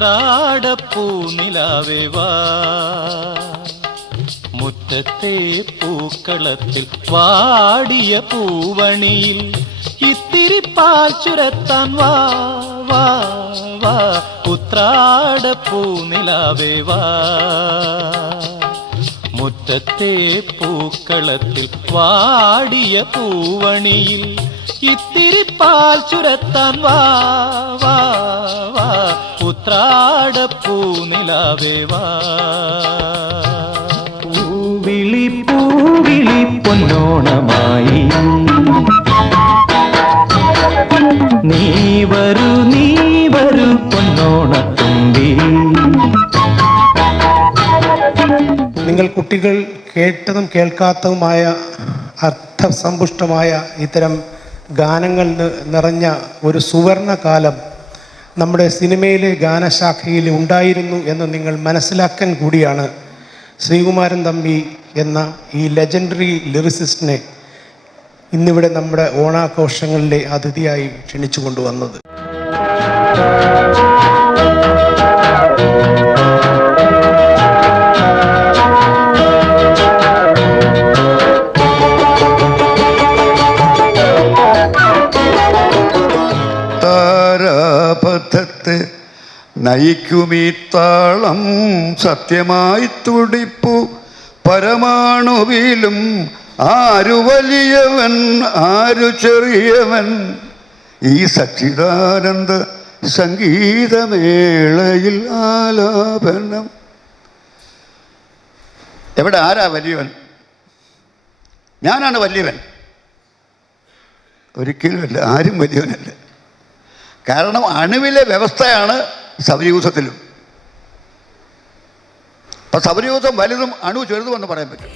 ഉത്രാടപ്പൂ നിലാവേ വാ, മുറ്റത്തെ പൂക്കളത്തിൽ വാടിയ പൂവണിയിൽ ഇത്തിരി പാൽ ചുരത്താൻ വാ വാ വാ. ഉത്രാടപ്പൂ നിലാവേ വാ, മുറ്റത്തെ പൂക്കളത്തിൽ വാടിയ പൂവണിയിൽ ഇത്തിരി പാൽ ചുരത്താൻ വാ വാ വാ. ഉത്രാടപ്പൂ നിലാവേ വാ. പൂവിളി പൂവിളി പൊന്നോണമായി നീ വരൂ പൊന്നോണത്തുമ്പി. നിങ്ങൾ കുട്ടികൾ കേട്ടതും കേൾക്കാത്തതുമായ അർത്ഥസമ്പുഷ്ടമായ ഇത്തരം ഗാനങ്ങൾ നിറഞ്ഞ ഒരു സുവർണ കാലം നമ്മുടെ സിനിമയിലെ ഗാനശാഖയിൽ ഉണ്ടായിരുന്നു എന്ന് നിങ്ങൾ മനസ്സിലാക്കാൻ കൂടിയാണ് ശ്രീകുമാരൻ തമ്പി എന്ന ഈ ലെജൻഡറി ലിറിസിസ്റ്റിനെ ഇന്നിവിടെ നമ്മുടെ ഓണാഘോഷങ്ങളിലെ അതിഥിയായി ക്ഷണിച്ചു കൊണ്ടുവന്നത്. താരാപഥത്തെ നയിക്കുമീ താളം സത്യമായി തുടിപ്പു പരമാണുവിലും ആരു വലിയവൻ ആരു ചെറിയവൻ ഈ സച്ചിദാനന്ദ സംഗീതമേളയിൽ ആലാപനം. എവിടെ ആരാ വലിയവൻ? ഞാനാണ് വലിയവൻ? ഒരിക്കലുമല്ല, ആരും വലിയവനല്ല. കാരണം അണുവിലെ വ്യവസ്ഥയാണ് സൗരയൂഥത്തിലും. അപ്പം സൗരയൂഥം വലുതും അണു ചെറുതുമെന്ന് പറയാൻ പറ്റും.